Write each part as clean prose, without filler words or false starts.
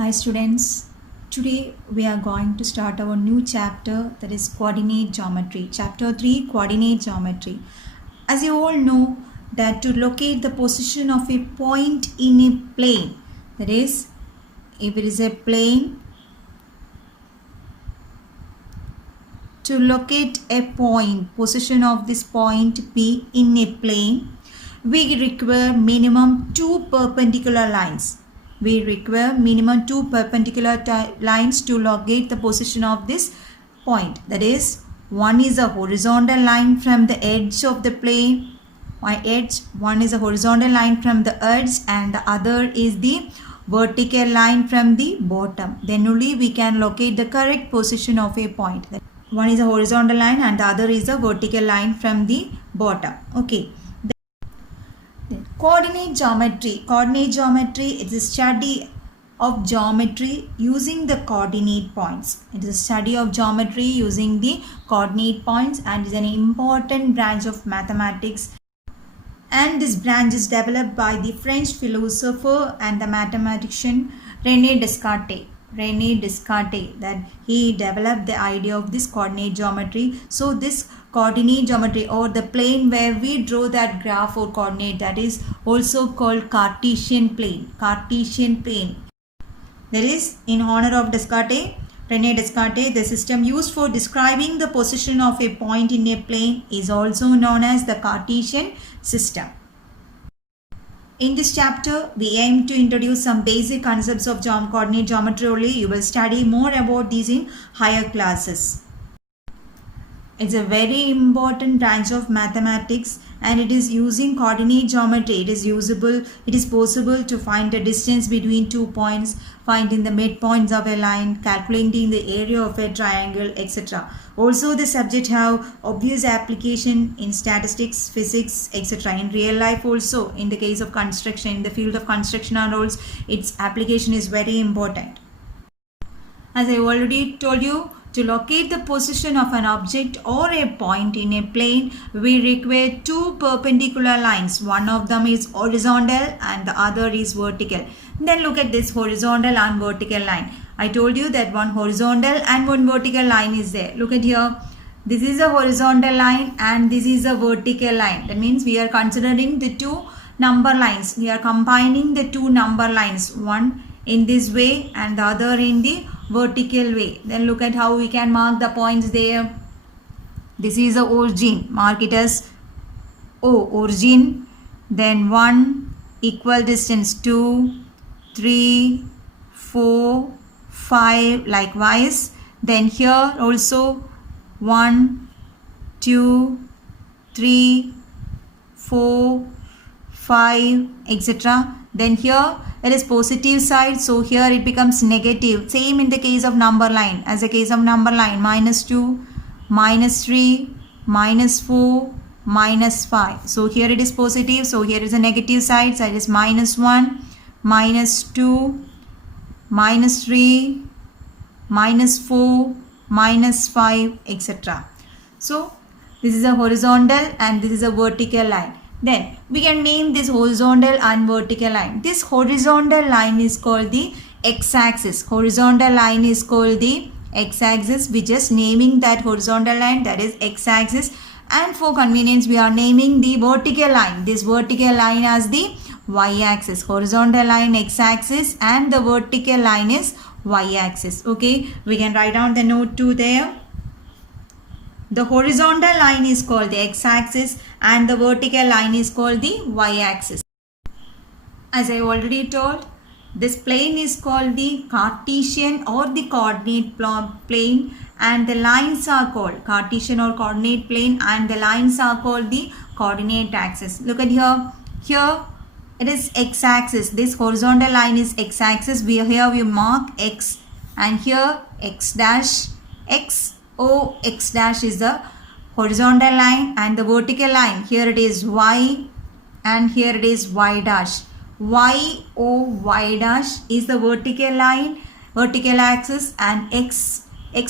Hi students, today we are going to start our new chapter, that is coordinate geometry. Chapter 3, coordinate geometry. As you all know that to locate the position of a point in a plane, that is if it is a plane, to locate a point, position of this point P in a plane, we require minimum two perpendicular lines. We require minimum two perpendicular lines to locate the position of this point. That is, one is a horizontal line from the edge of the plane. One is a horizontal line from the edge and the other is the vertical line from the bottom. Then only we can locate the correct position of a point. One is a horizontal line and the other is a vertical line from the bottom. Okay. Coordinate geometry. Coordinate geometry is a study of geometry using the coordinate points. It is a study of geometry using the coordinate points and is an important branch of mathematics. And this branch is developed by the French philosopher and the mathematician René Descartes. That he developed the idea of this coordinate geometry. So this coordinate geometry, or the plane where we draw that graph or coordinate, that is also called Cartesian plane. Cartesian plane. That is in honor of Descartes, René Descartes. The system used for describing the position of a point in a plane is also known as the Cartesian system. In this chapter, we aim to introduce some basic concepts of coordinate geometry only. You will study more about these in higher classes. It's a very important branch of mathematics and it is using coordinate geometry. It is possible to find the distance between 2 points, finding the midpoints of a line, calculating the area of a triangle, etc. Also, the subject have obvious application in statistics, physics, etc. In real life also, in the case of construction, in the field of construction and roles, its application is very important. As I already told you, to locate the position of an object or a point in a plane, we require two perpendicular lines. One of them is horizontal and the other is vertical. Then look at this horizontal and vertical line. I told you that one horizontal and one vertical line is there. Look at here. This is a horizontal line and this is a vertical line. That means we are considering the two number lines. We are combining the two number lines. One in this way and the other in the vertical way. Then look at how we can mark the points there. This is the origin. Mark it as O, origin. Then 1, equal distance 2, 3, 4, 5, likewise. Then here also 1, 2, 3, 4, 5, etc. Then here it is positive side, so here it becomes negative. Same in the case of number line. As a case of number line, -2, -3, -4, -5. So here it is positive, so here is a negative side. So it is -1, -2, -3, -4, -5, etc. So this is a horizontal and this is a vertical line. Then we can name this horizontal and vertical line. This horizontal line is called the x-axis. Horizontal line is called the x-axis. We just naming that horizontal line, that is x-axis. And for convenience, we are naming the vertical line. This vertical line as the y-axis. Horizontal line x-axis and the vertical line is y-axis. Okay, we can write down the note 2 there. The horizontal line is called the x-axis and the vertical line is called the y-axis. As I already told, this plane is called the Cartesian or the coordinate plane and the lines are called Cartesian or coordinate plane and the lines are called the coordinate axis. Look at here. Here it is x-axis. This horizontal line is x-axis. Here we mark x and here x dash, x dash is the horizontal line and the vertical line, here it is y and here it is y dash. Y dash is the vertical line, vertical axis, and x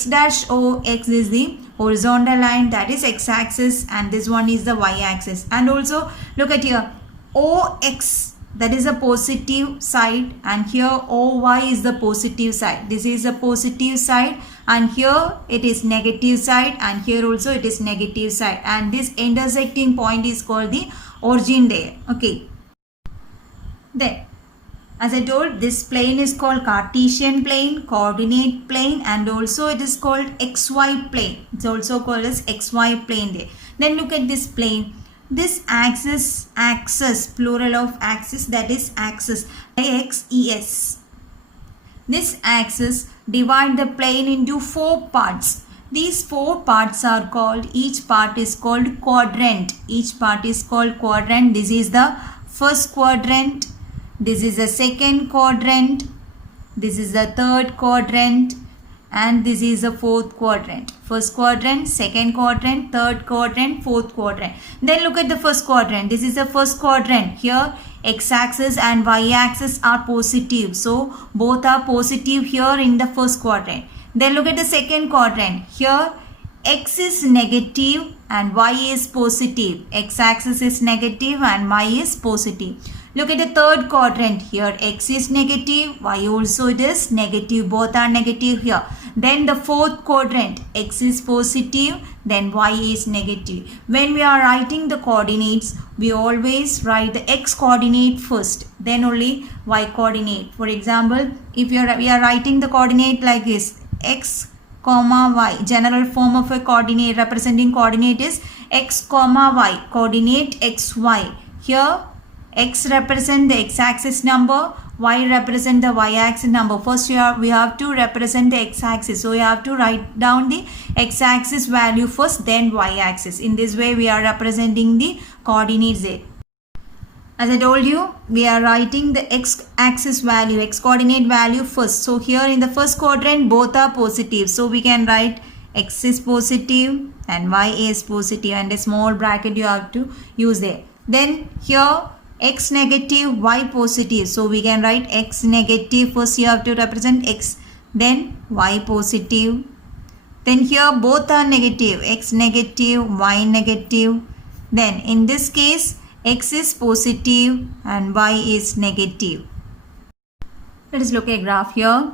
dash o x is the horizontal line, that is x axis, and this one is the y axis. And also look at here, OX that is a positive side, and here OY is the positive side. This is a positive side, and here it is negative side, and here also it is negative side, and this intersecting point is called the origin there. Okay, then as I told, this plane is called Cartesian plane, coordinate plane, and also it is called XY plane. It's also called as XY plane there. Then look at this plane. This axis, plural of axis, that is axis, AXES. This axis divide the plane into 4 parts. These 4 parts are called, each part is called quadrant. Each part is called quadrant. This is the first quadrant. This is the second quadrant. This is the third quadrant. And this is the fourth quadrant. First quadrant, second quadrant, third quadrant, fourth quadrant. Then look at the first quadrant. This is the first quadrant. Here x-axis and y-axis are positive. So both are positive here in the first quadrant. Then look at the second quadrant. Here x is negative and y is positive. X-axis is negative and y is positive. Look at the third quadrant. Here x is negative, y also it is negative. Both are negative here. Then the fourth quadrant, x is positive, then y is negative. When we are writing the coordinates, we always write the x coordinate first, then only y coordinate. For example, if we are writing the coordinate like this, x comma y, general form of a coordinate representing coordinate is x comma y, coordinate xy. Here x represent the x-axis number, y represent the y-axis number. First we have to represent the x-axis. So you have to write down the x-axis value first, then y-axis. In this way we are representing the coordinates there. As I told you, we are writing the x-axis value, x-coordinate value first. So here in the first quadrant both are positive. So we can write x is positive and y is positive, and a small bracket you have to use there. Then here x negative, y positive. So we can write x negative. First you have to represent x, then y positive. Then here both are negative, x negative, y negative. Then in this case x is positive and y is negative. Let us look at graph here.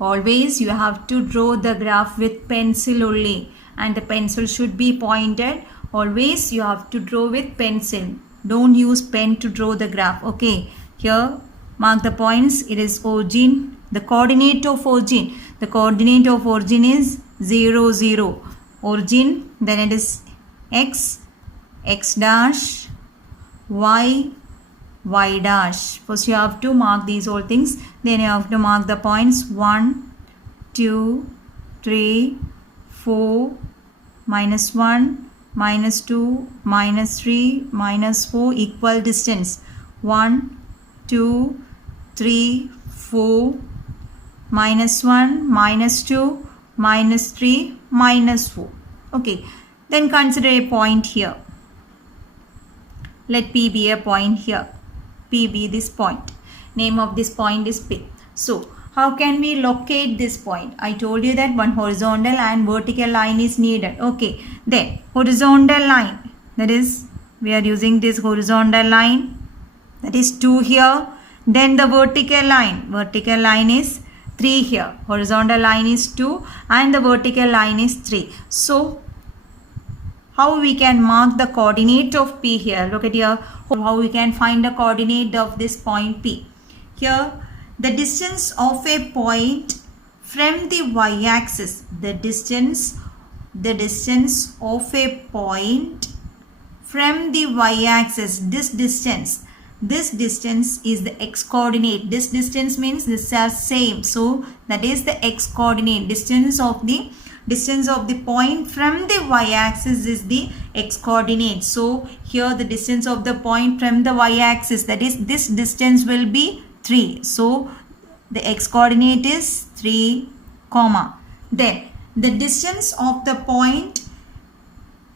Always you have to draw the graph with pencil only, and the pencil should be pointed. Always you have to draw with pencil. Don't use pen to draw the graph. Okay, here mark the points. It is origin, the coordinate of origin. The coordinate of origin is 0, 0. Origin, then it is x, x dash, y, y dash. First you have to mark these all things. Then you have to mark the points 1, 2, 3, 4, minus 1, minus 2, minus 3, minus 4, equal distance 1, 2, 3, 4, minus 1, minus 2, minus 3, minus 4. Okay, then consider a point here. Let P be a point here. P be this point. Name of this point is P. So how can we locate this point? I told you that one horizontal and vertical line is needed. Okay, then horizontal line, that is we are using this horizontal line, that is 2 here. Then the vertical line is 3 here. Horizontal line is 2 and the vertical line is 3. So how we can mark the coordinate of P here? Look at here how we can find the coordinate of this point P. Here the distance of a point from the y-axis, the distance of a point from the y-axis, this distance is the x-coordinate. This distance means this are same, so that is the x-coordinate. Distance of the point from the y-axis is the x-coordinate. So here the distance of the point from the y-axis, that is this distance will be 3. So the x-coordinate is 3, comma. Then the distance of the point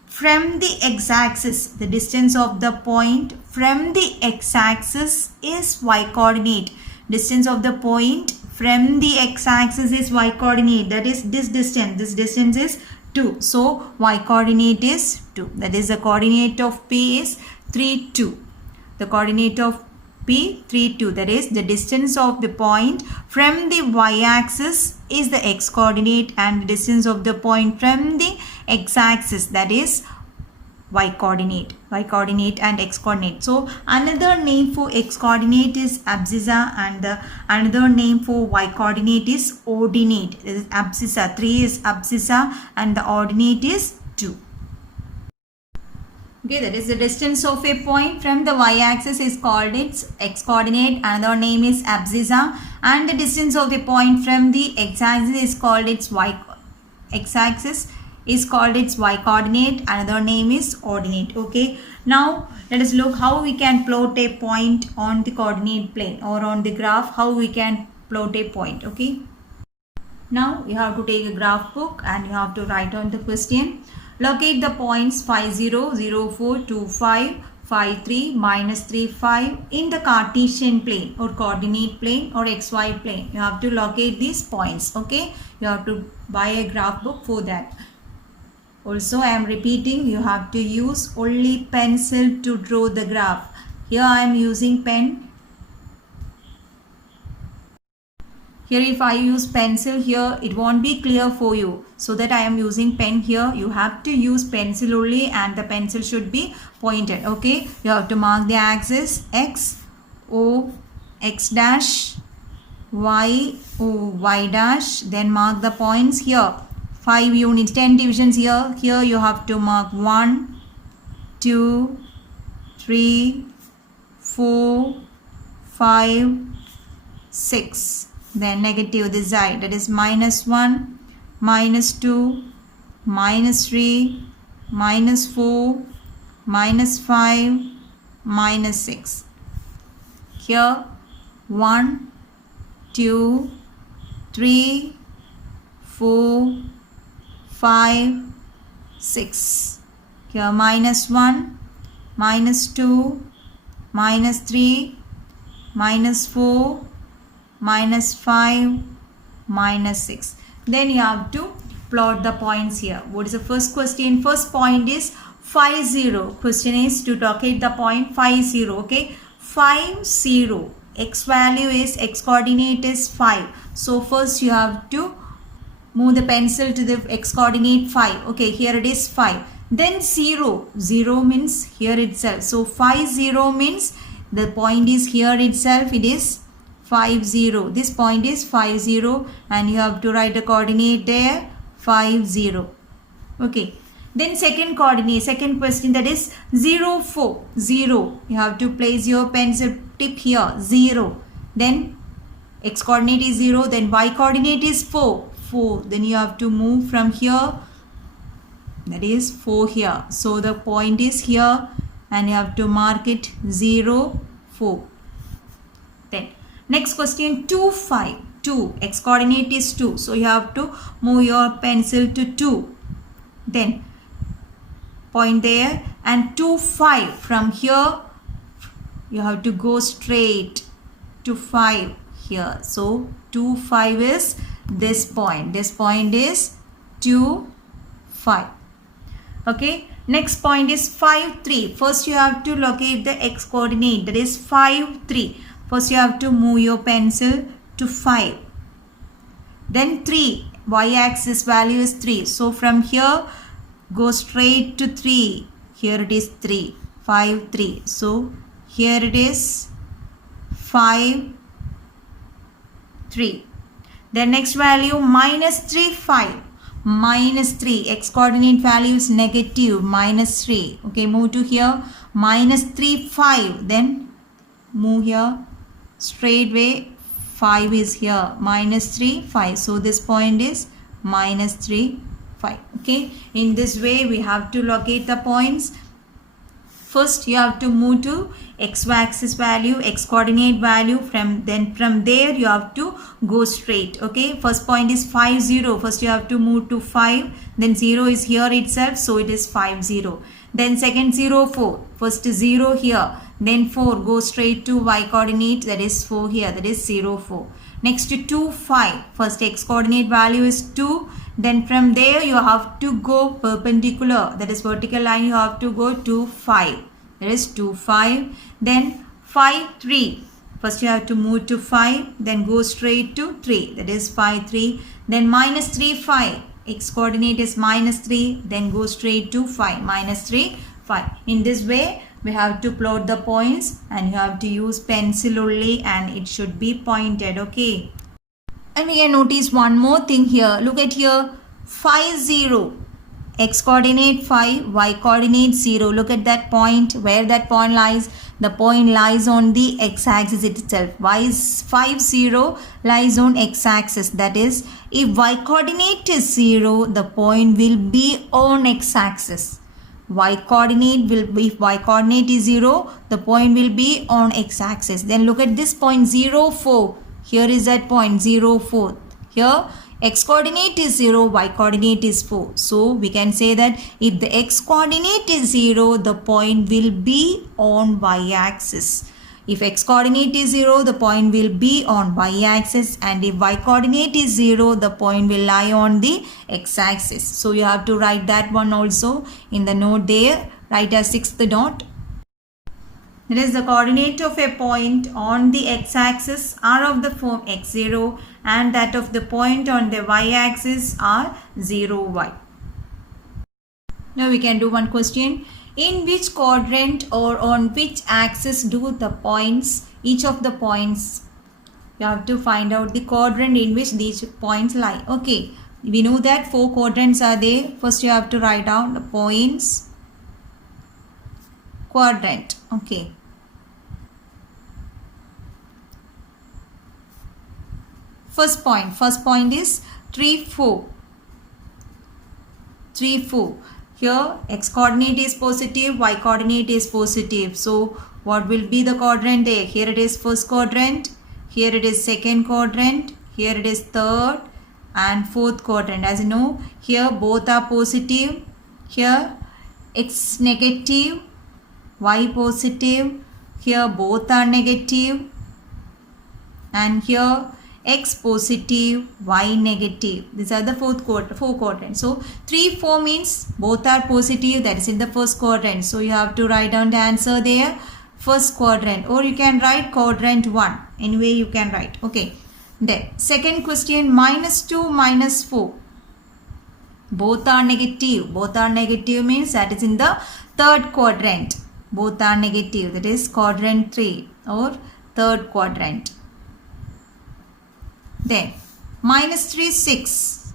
from the x-axis, the distance of the point from the x-axis is y-coordinate. Distance of the point from the x-axis is y-coordinate, that is this distance is 2. So y-coordinate is 2, that is the coordinate of P is 3, 2. The coordinate of P 3 2. That is the distance of the point from the y-axis is the x-coordinate and the distance of the point from the x-axis, that is y-coordinate and x-coordinate. So another name for x-coordinate is abscissa and the another name for y-coordinate is ordinate. This is abscissa. 3 is abscissa and the ordinate is 2. Okay, that is the distance of a point from the y-axis is called its x-coordinate. Another name is abscissa, and the distance of a point from the x-axis is called its x-axis is called its y-coordinate. Another name is ordinate. Okay, now let us look how we can plot a point on the coordinate plane or on the graph. How we can plot a point. Okay, now you have to take a graph book and you have to write on the question. Locate the points 5 0 0 4 2 5 5 3 minus 3 5 in the Cartesian plane or coordinate plane or xy plane. You have to locate these points. Okay, you have to buy a graph book for that. Also, I am repeating, you have to use only pencil to draw the graph. Here I am using pen. Here if I use pencil here, it won't be clear for you. So that I am using pen here. You have to use pencil only and the pencil should be pointed. Okay, you have to mark the axis x, O, x dash, y, O, y dash. Then mark the points here. 5 units, 10 divisions here. Here you have to mark 1, 2, 3, 4, 5, 6. Then negative this side, that is minus 1, minus 2, minus 3, minus 4, minus 5, minus 6. Here 1, 2, 3, 4, 5, 6. Here minus 1, minus 2, minus 3, minus 4, minus 5, minus 6. Then you have to plot the points here. What is the first question? First point is 5 0. Question is to locate the point 5 0. Okay, 5 0. X value is x coordinate is 5. So first you have to move the pencil to the x coordinate 5. Okay, here it is 5. Then 0. 0 means here itself. So 5 0 means the point is here itself. It is 5 0. This point is 5 0 and you have to write a coordinate there 5 0. Okay, then second coordinate, second question, that is 0 4 0. You have to place your pencil tip here 0. Then x coordinate is 0. Then y coordinate is 4 4. Then you have to move from here, that is 4 here. So the point is here and you have to mark it 0 4. Then next question 2 5 2. X coordinate is 2. So you have to move your pencil to 2. Then point there and 2 5. From here you have to go straight to 5 here. So 2 5 is this point. This point is 2 5. Okay. Next point is 5 3. First you have to locate the x coordinate, that is 5 3. First you have to move your pencil to 5. Then 3. Y-axis value is 3. So from here go straight to 3. Here it is 3. 5 3. So here it is 5 3. The next value minus 3 5. Minus 3. X coordinate value is negative minus 3. Okay, move to here minus 3 5. Then move here straightway 5 is here minus 3 5. So this point is minus 3 5. Okay, in this way we have to locate the points. First you have to move to x axis value, x coordinate value, from there you have to go straight. Okay, first point is 5 0. First you have to move to 5. Then 0 is here itself, so it is 5 0. Then second 0 4. First 0 here. Then 4, go straight to y coordinate, that is 4 here, that is 0 4. Next to 2 5. First x coordinate value is 2. Then from there you have to go perpendicular, that is vertical line, you have to go to 5. That is 2 5. Then 5, 3. First you have to move to 5, then go straight to 3. That is 5, 3. Then minus 3, 5. X coordinate is minus 3. Then go straight to 5. Minus 3, 5. In this way, we have to plot the points and you have to use pencil only and it should be pointed. Okay. And we can notice one more thing here. Look at here. 5, 0. X coordinate 5, Y coordinate 0. Look at that point. Where that point lies? The point lies on the x-axis itself. Y is 5, 0 lies on x-axis. That is, if Y coordinate is 0, the point will be on x-axis. Y coordinate will be, if Y coordinate is 0, the point will be on x-axis. Then look at this point 0, 4. Here is that point 0, 4. Here x coordinate is 0, y coordinate is 4. So we can say that if the x coordinate is 0, the point will be on y axis. If x coordinate is 0, the point will be on y axis, and if y coordinate is 0, the point will lie on the x axis. So you have to write that one also in the note there. Write as 6th note. That is, the coordinate of a point on the x-axis are of the form x0 and that of the point on the y-axis are 0y. Now we can do one question. In which quadrant or on which axis do the points, each of the points, you have to find out the quadrant in which these points lie. Okay, we know that 4 quadrants are there. First you have to write down the points quadrant. Okay. First point is 3, 4. 3, 4. Here x coordinate is positive, y coordinate is positive. So what will be the quadrant there? Here it is first quadrant, here it is second quadrant, here it is third and fourth quadrant. As you know, here both are positive. Here x negative, y positive. Here both are negative. And here x positive, y negative. These are the four quadrants. So 3, 4 means both are positive. That is in the first quadrant. So you have to write down the answer there. First quadrant, or you can write quadrant 1. Anyway you can write. Okay. Then second question, -2, -4. Both are negative. Both are negative means that is in the third quadrant. Both are negative. That is quadrant 3 or third quadrant. Then -3, 6.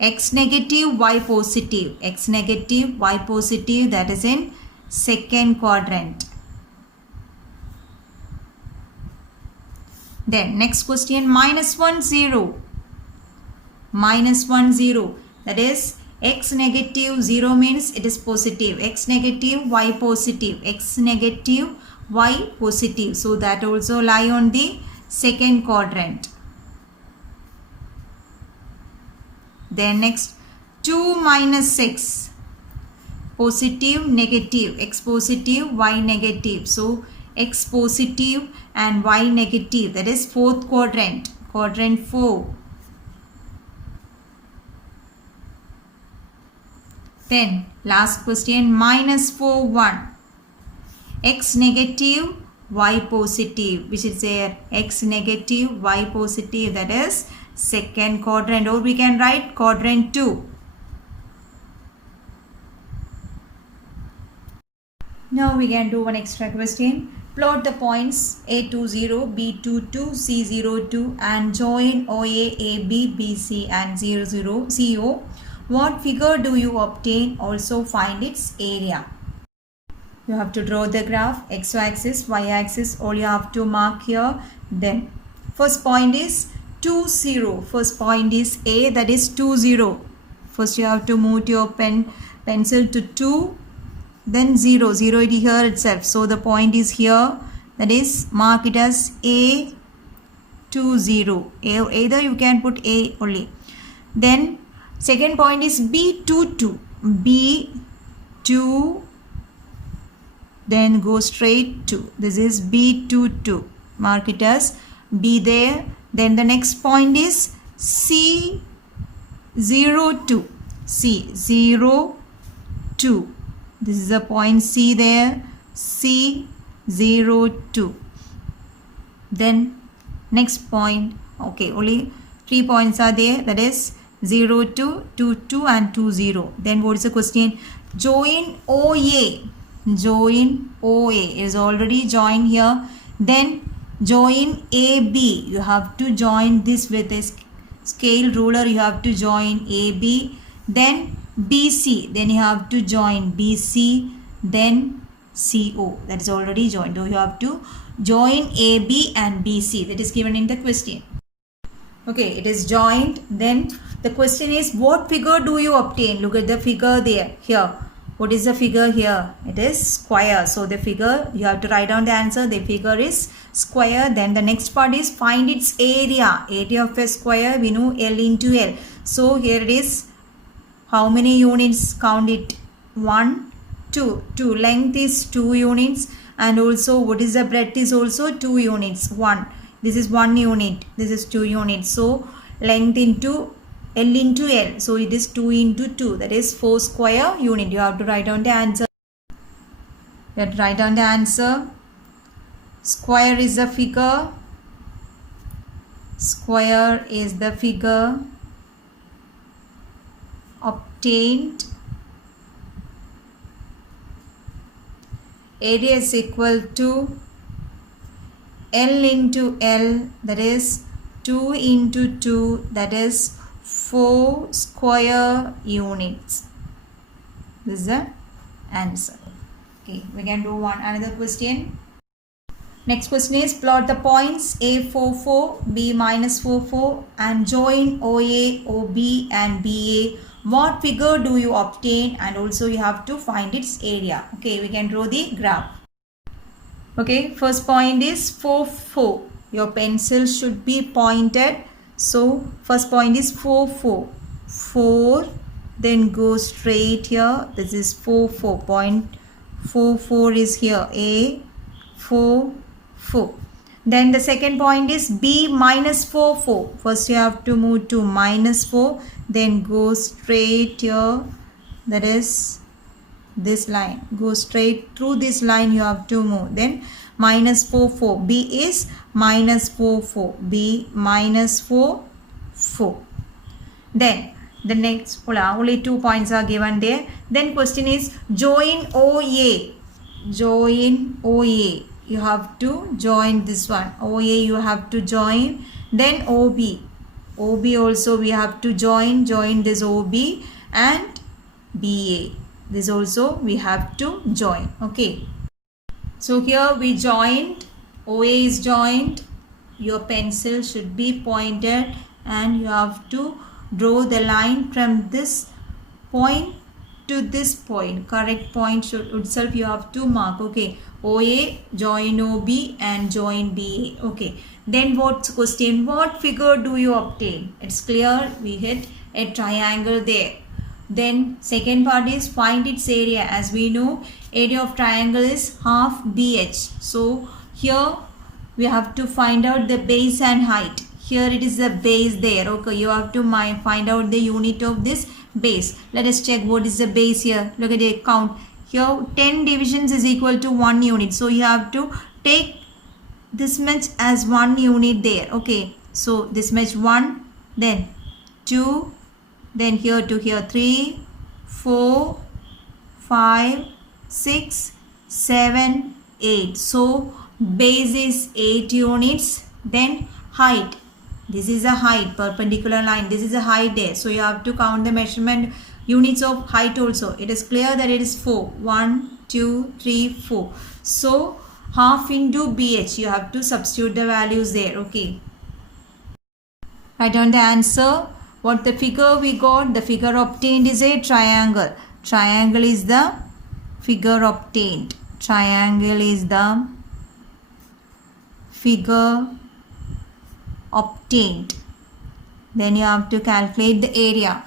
X negative, y positive. X negative, y positive, that is in second quadrant. Then next question, -1, 0. -1, 0. That is x negative, 0 means it is positive. X negative, y positive. X negative, y positive. So that also lie on the second quadrant. Then next 2, -6. Positive, negative. X positive, y negative. So x positive and y negative. That is fourth quadrant. Quadrant 4. Then last question, -4, 1. X negative, y positive, which is there. X negative, y positive, that is second quadrant, or we can write quadrant 2. Now we can do one extra question. Plot the points A20, B22, C02 and join OA, AB, BC and 00, CO. What figure do you obtain? Also find its area. You have to draw the graph, x-axis, y-axis, all you have to mark here. Then first point is 2, 0. First point is A, that is 2, 0. First you have to move your pencil to 2, then 0. 0 is here itself. So the point is here, that is mark it as A, 2, 0. Either you can put A only. Then second point is B22. B2, then go straight to. This is B22. Mark it as B there. Then the next point is C02. C02. This is the point C there. C02. 0, 2. Then next point, okay, only 3 points are there, that is 0, 2, 2, 2 and 2, 0. Then what is the question? Join OA. Join OA is already joined here. Then join AB. You have to join this with a scale ruler. You have to join AB. Then BC. Then you have to join BC. Then CO. That is already joined. So you have to join AB and BC. That is given in the question. Okay, it is joined. Then the question is, what figure do you obtain? Look at the figure there. Here. What is the figure here? It is square. So the figure, you have to write down the answer. The figure is square. Then the next part is find its area. Area of a square, we know L into L. So here it is. How many units? Count it. 1, 2. 2. Length is 2 units. And also what is the breadth is also 2 units. 1. This is 1 unit. This is 2 units. So length into L into L. So it is 2 into 2. That is 4 square unit. You have to write down the answer. You have to write down the answer. Square is the figure. Square is the figure obtained. Area is equal to L into L. That is 2 into 2. That is 4 square units. This is the answer. Okay, we can do another question. Next question is, plot the points A 4, 4, B minus 4, 4 and join OA, OB and BA. What figure do you obtain? And also you have to find its area. Okay, we can draw the graph. Okay, first point is 4, 4. Your pencil should be pointed. So first point is 4, 4. 4, then go straight here. This is 4, 4. Point 4, 4 is here. A 4, 4. Then the second point is B minus 4, 4. First you have to move to minus 4. Then go straight here. That is this line. Go straight through this line you have to move. Then minus 4, 4. B is minus 4, 4. B minus 4, 4. Then the next, only 2 points are given there. Then question is, join OA. Join OA. You have to join this one. OA you have to join. Then OB. OB also we have to join. Join this OB and BA. This also we have to join. Okay. So here we joined. OA is joined. Your pencil should be pointed and you have to draw the line from this point to this point. Correct point should itself you have to mark. Okay. OA, join OB and join BA. Okay. Then what's question? What figure do you obtain? It's clear. We hit a triangle there. Then second part is find its area. As we know, area of triangle is half BH. So here we have to find out the base and height. Here it is the base there. Okay, you have to find out the unit of this base. Let us check what is the base here. Look at the count. Here 10 divisions is equal to 1 unit. So you have to take this much as 1 unit there. Okay, so this much 1, then 2, then here to here 3, 4, 5, 6, 7, 8. So base is 8 units. Then height. This is a height, perpendicular line. This is a height there. So you have to count the measurement units of height also. It is clear that it is 4. 1, 2, 3, 4. So half into BH. You have to substitute the values there. Okay. Write down the answer. What the figure we got? The figure obtained is a triangle. Triangle is the figure obtained. Triangle is the figure obtained. Then you have to calculate the area.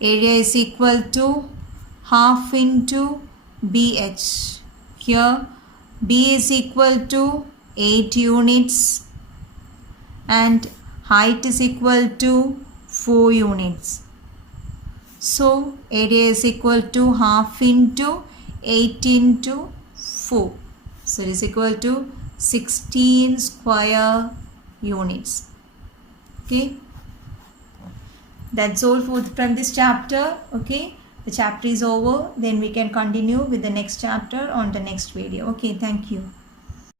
Area is equal to half into BH. Here B is equal to 8 units and height is equal to 4 units. So area is equal to half into 8 into 4. So it is equal to 16 square units. Okay. That's all from this chapter. Okay. The chapter is over. Then we can continue with the next chapter on the next video. Okay. Thank you.